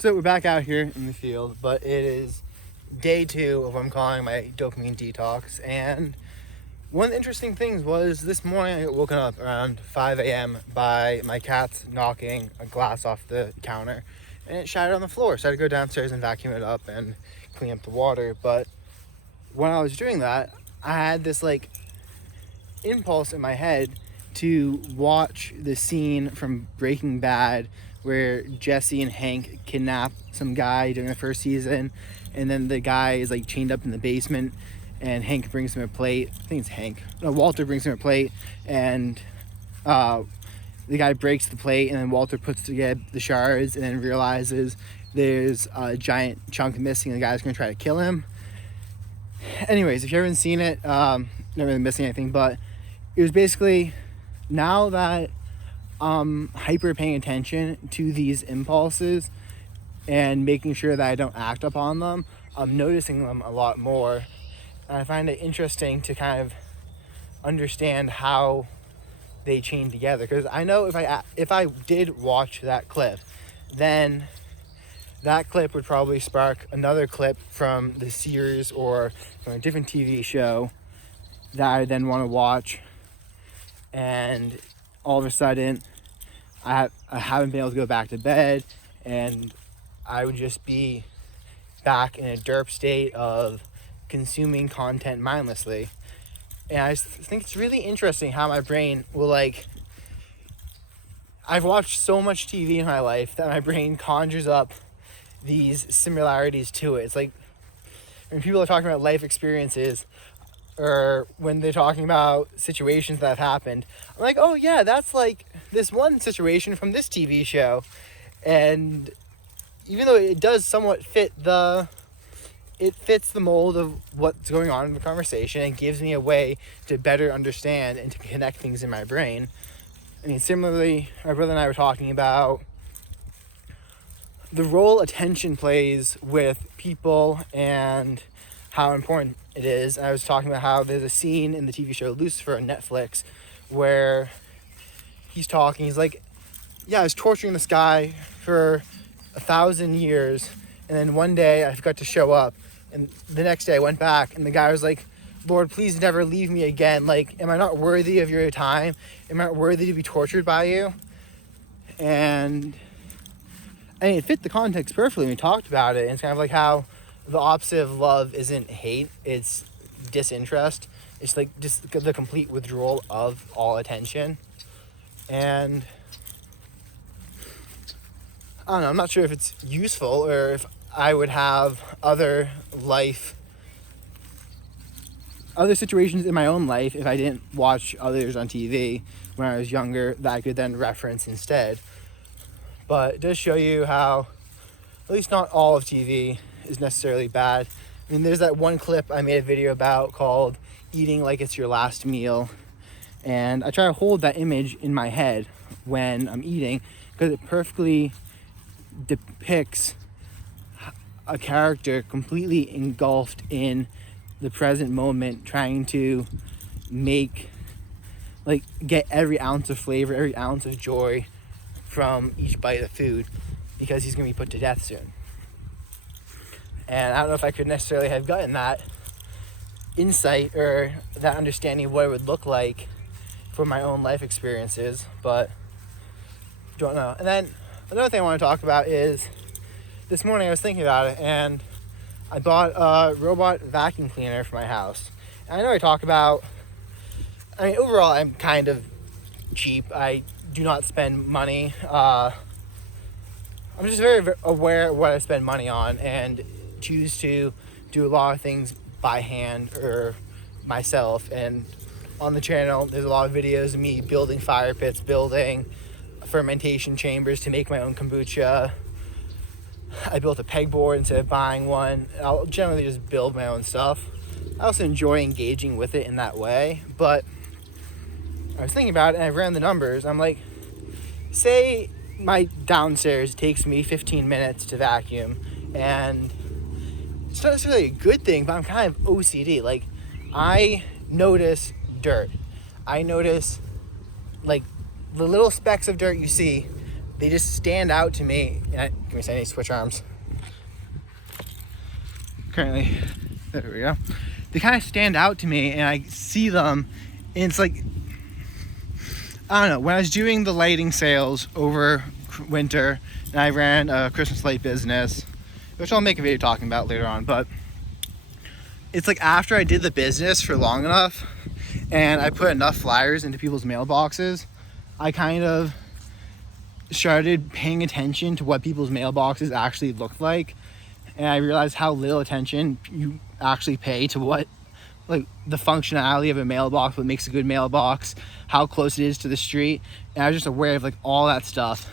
So we're back out here in the field, but it is day 2 of what I'm calling my dopamine detox. And one of the interesting things was this morning I got woken up around 5 a.m. by my cats knocking a glass off the counter, and it shattered on the floor. So I had to go downstairs and vacuum it up and clean up the water. But when I was doing that, I had this impulse in my head to watch the scene from Breaking Bad where Jesse and Hank kidnap some guy during the first season, and then the guy is chained up in the basement, and Hank brings him a plate. I think it's Hank. No, Walter brings him a plate, and the guy breaks the plate, and then Walter puts together the shards and then realizes there's a giant chunk missing, and the guy's going to try to kill him. Anyways, if you haven't seen it, not really missing anything, but it was basically, now that I'm hyper paying attention to these impulses and making sure that I don't act upon them, I'm noticing them a lot more. And I find it interesting to kind of understand how they chain together. Because I know if I did watch that clip, then that clip would probably spark another clip from the series or from a different TV show that I then want to watch. And all of a sudden, I haven't been able to go back to bed, and I would just be back in a derp state of consuming content mindlessly. And I just think it's really interesting how my brain will I've watched so much TV in my life that my brain conjures up these similarities to it. It's like when people are talking about life experiences, or when they're talking about situations that have happened, I'm like, oh yeah, that's this one situation from this TV show. And even though it does somewhat fits the mold of what's going on in the conversation and gives me a way to better understand and to connect things in my brain. I mean, similarly, my brother and I were talking about the role attention plays with people and how important it is. I was talking about how there's a scene in the TV show Lucifer on Netflix where he's like, yeah, I was torturing this guy for 1,000 years, and then one day I forgot to show up, and the next day I went back, and the guy was like, Lord, please never leave me again. Am I not worthy of your time? Am I not worthy to be tortured by you? And I mean, it fit the context perfectly. We talked about it, and it's kind of like how the opposite of love isn't hate, it's disinterest. It's just the complete withdrawal of all attention. And I don't know, I'm not sure if it's useful or if I would have other situations in my own life if I didn't watch others on TV when I was younger that I could then reference instead. But it does show you how at least not all of TV is necessarily bad. I mean, there's that one clip I made a video about called Eating Like It's Your Last Meal, and I try to hold that image in my head when I'm eating because it perfectly depicts a character completely engulfed in the present moment, trying to get every ounce of flavor, every ounce of joy from each bite of food, because he's going to be put to death soon. And I don't know if I could necessarily have gotten that insight or that understanding of what it would look like for my own life experiences, but don't know. And then another thing I want to talk about is this morning I was thinking about it, and I bought a robot vacuum cleaner for my house. And I know overall I'm kind of cheap. I do not spend money. I'm just very aware of what I spend money on and choose to do a lot of things by hand or myself. And on the channel, there's a lot of videos of me building fire pits, building fermentation chambers to make my own kombucha. I built a pegboard instead of buying one. I'll generally just build my own stuff. I also enjoy engaging with it in that way, but I was thinking about it and I ran the numbers. I'm like, say my downstairs takes me 15 minutes to vacuum, and it's not necessarily a good thing, but I'm kind of OCD. I notice dirt. I notice the little specks of dirt you see they just stand out to me. Give me a second, I need to switch arms. Currently, there we go. They kind of stand out to me, and I see them, and it's like, I don't know, when I was doing the lighting sales over winter, and I ran a Christmas light business, which I'll make a video talking about later on, but it's like after I did the business for long enough, and I put enough flyers into people's mailboxes, I kind of started paying attention to what people's mailboxes actually looked like, and I realized how little attention you actually pay to what, like, the functionality of a mailbox, what makes a good mailbox, how close it is to the street. And I was just aware of like all that stuff.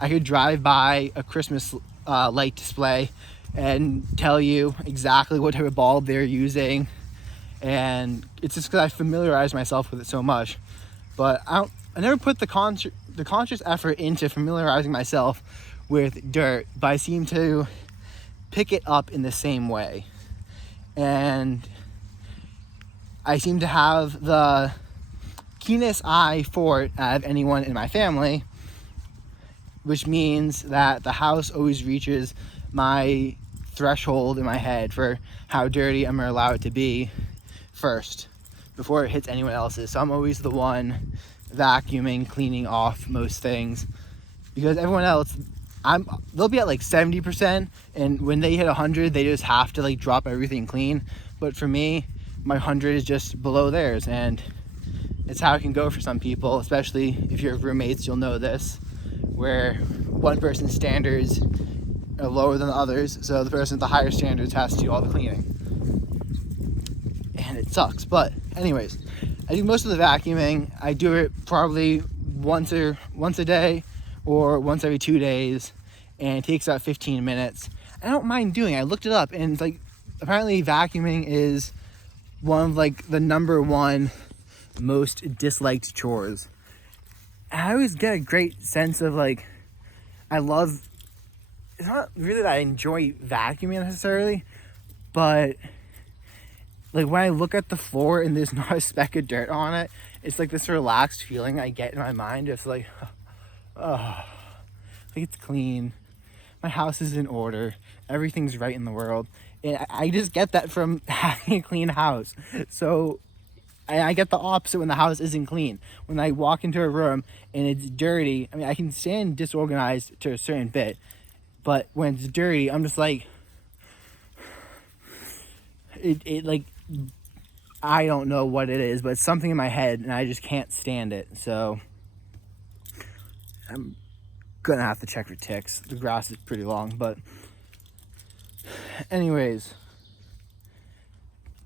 I could drive by a Christmas light display and tell you exactly what type of bulb they're using, and it's just because I familiarized myself with it so much. But I never put the conscious effort into familiarizing myself with dirt, but I seem to pick it up in the same way, and I seem to have the keenest eye for it out of anyone in my family, which means that the house always reaches my threshold in my head for how dirty I'm gonna allow it to be first before it hits anyone else's. So I'm always the one vacuuming, cleaning off most things, because everyone else, they'll be at like 70%, and when they hit 100, they just have to like drop everything clean. But for me, my 100 is just below theirs, and it's how it can go for some people, especially if you're roommates. You'll know this, where one person's standards are lower than the others, so the person with the higher standards has to do all the cleaning, and it sucks. But anyways, I do most of the vacuuming. I do it probably once a day or once every 2 days, and it takes about 15 minutes. I don't mind doing it. I looked it up, and it's like, apparently vacuuming is one of like the number one most disliked chores. And I always get a great sense of like, it's not really that I enjoy vacuuming necessarily, but like when I look at the floor and there's not a speck of dirt on it, it's like this relaxed feeling I get in my mind. It's like, oh, like it's clean, my house is in order, everything's right in the world. And I just get that from having a clean house. So I get the opposite when the house isn't clean. When I walk into a room and it's dirty, I mean, I can stand disorganized to a certain bit, but when it's dirty, I'm just like, it like, I don't know what it is, but it's something in my head, and I just can't stand it. So I'm gonna have to check for ticks. The grass is pretty long, but anyways,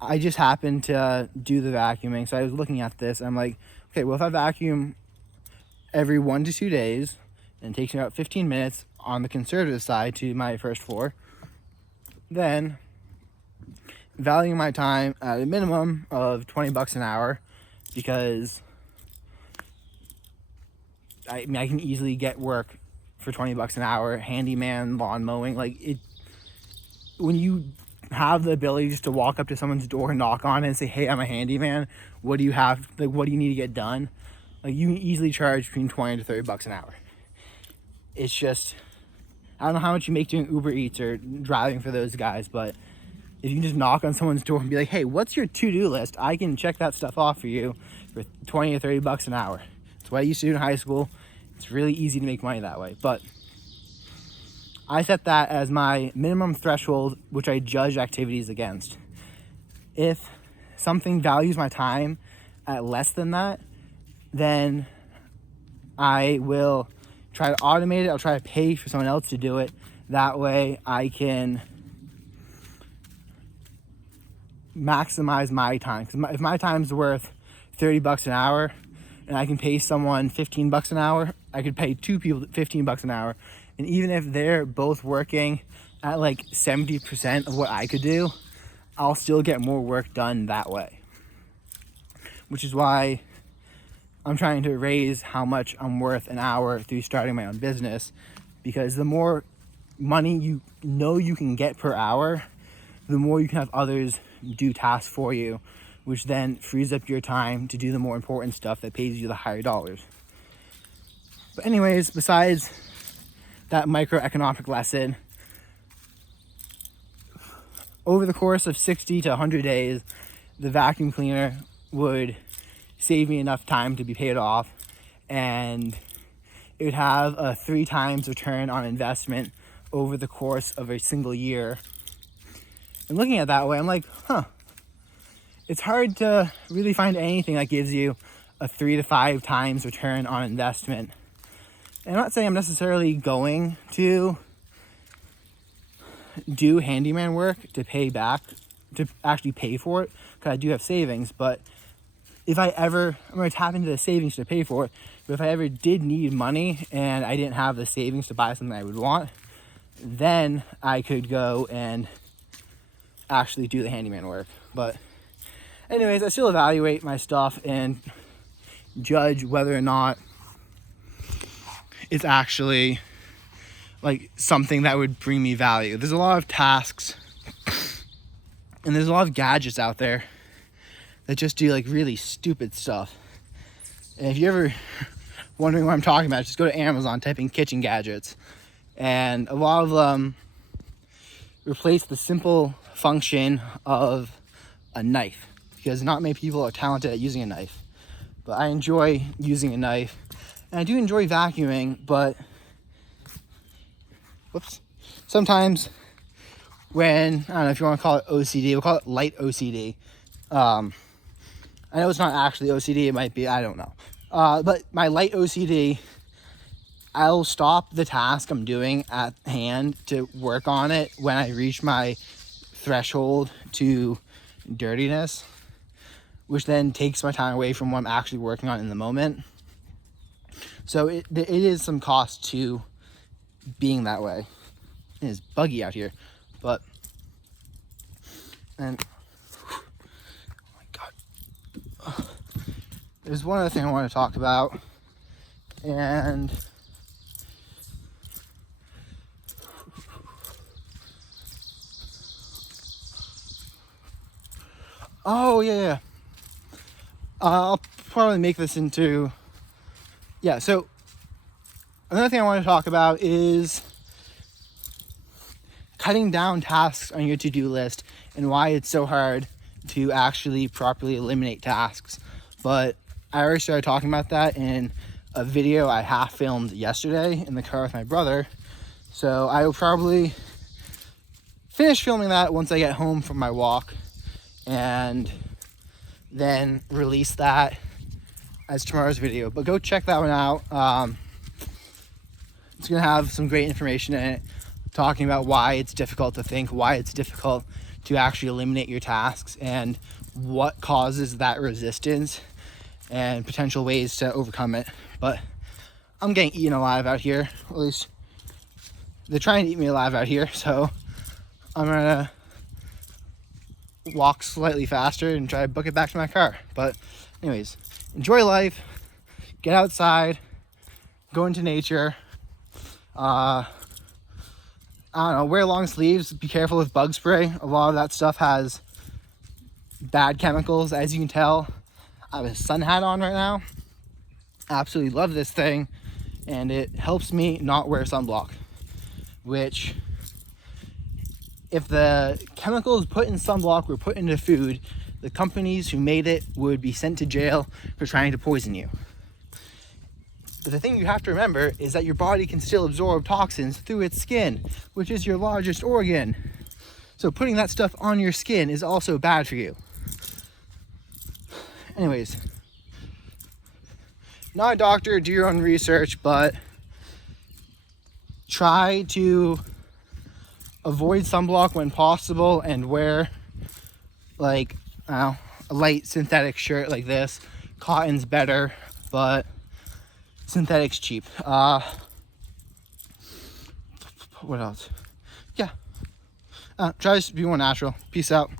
I just happened to do the vacuuming, so I was looking at this, and I'm like, okay, well, if I vacuum every 1 to 2 days, and it takes me about 15 minutes on the conservative side to my first floor, then valuing my time at a minimum of $20 an hour, because I mean, I can easily get work for $20 an hour, handyman, lawn mowing, like it. When you have the ability just to walk up to someone's door and knock on it and say, hey, I'm a handyman, what do you have, like, what do you need to get done? Like, you can easily charge between $20 to $30 an hour. It's just, I don't know how much you make doing Uber Eats or driving for those guys, but if you can just knock on someone's door and be like, hey, what's your to-do list? I can check that stuff off for you for $20 to $30 an hour. That's what I used to do in high school. It's really easy to make money that way. But I set that as my minimum threshold, which I judge activities against. If something values my time at less than that, then I will try to automate it. I'll try to pay for someone else to do it. That way I can maximize my time. Because if my time's worth $30 an hour and I can pay someone $15 an hour, I could pay two people $15 an hour. And even if they're both working at like 70% of what I could do, I'll still get more work done that way. Which is why I'm trying to raise how much I'm worth an hour through starting my own business. Because the more money you know you can get per hour, the more you can have others do tasks for you, which then frees up your time to do the more important stuff that pays you the higher dollars. But anyways, besides that microeconomic lesson, over the course of 60 to 100 days, the vacuum cleaner would save me enough time to be paid off, and it would have a 3 times return on investment over the course of a single year. And looking at it that way, I'm like, it's hard to really find anything that gives you a 3 to 5 times return on investment. And I'm not saying I'm necessarily going to do handyman work to pay back, to actually pay for it, because I do have savings. But if I'm going to tap into the savings to pay for it. But if I ever did need money and I didn't have the savings to buy something I would want, then I could go and actually do the handyman work. But anyways, I still evaluate my stuff and judge whether or not it's actually like something that would bring me value. There's a lot of tasks and there's a lot of gadgets out there that just do like really stupid stuff. And if you're ever wondering what I'm talking about, just go to Amazon, type in kitchen gadgets, and a lot of them replace the simple function of a knife, because not many people are talented at using a knife. But I enjoy using a knife, and I do enjoy vacuuming, but sometimes when, I don't know if you want to call it OCD, we'll call it light OCD. I know it's not actually OCD, it might be, I don't know. But my light OCD, I'll stop the task I'm doing at hand to work on it when I reach my threshold to dirtiness, which then takes my time away from what I'm actually working on in the moment. So it is some cost to being that way. It is buggy out here, but, and oh my god, there's one other thing I want to talk about, and oh yeah, I'll probably make this into, so another thing I want to talk about is cutting down tasks on your to-do list and why it's so hard to actually properly eliminate tasks. But I already started talking about that in a video I half filmed yesterday in the car with my brother. So I will probably finish filming that once I get home from my walk, and then release that as tomorrow's video. But go check that one out. It's gonna have some great information in it, talking about why it's difficult to think, why it's difficult to actually eliminate your tasks, and what causes that resistance and potential ways to overcome it. But I'm getting eaten alive out here. At least they're trying to eat me alive out here, so I'm gonna walk slightly faster and try to book it back to my car. But anyways, enjoy life, get outside, go into nature. I don't know, wear long sleeves, be careful with bug spray. A lot of that stuff has bad chemicals, as you can tell. I have a sun hat on right now. Absolutely love this thing, and it helps me not wear sunblock, which, if the chemicals put in sunblock were put into food, the companies who made it would be sent to jail for trying to poison you. But the thing you have to remember is that your body can still absorb toxins through its skin, which is your largest organ. So putting that stuff on your skin is also bad for you. Anyways, not a doctor, do your own research, but try to avoid sunblock when possible and wear like a light synthetic shirt like this. Cotton's better, but synthetic's cheap. What else? Try to be more natural. Peace out.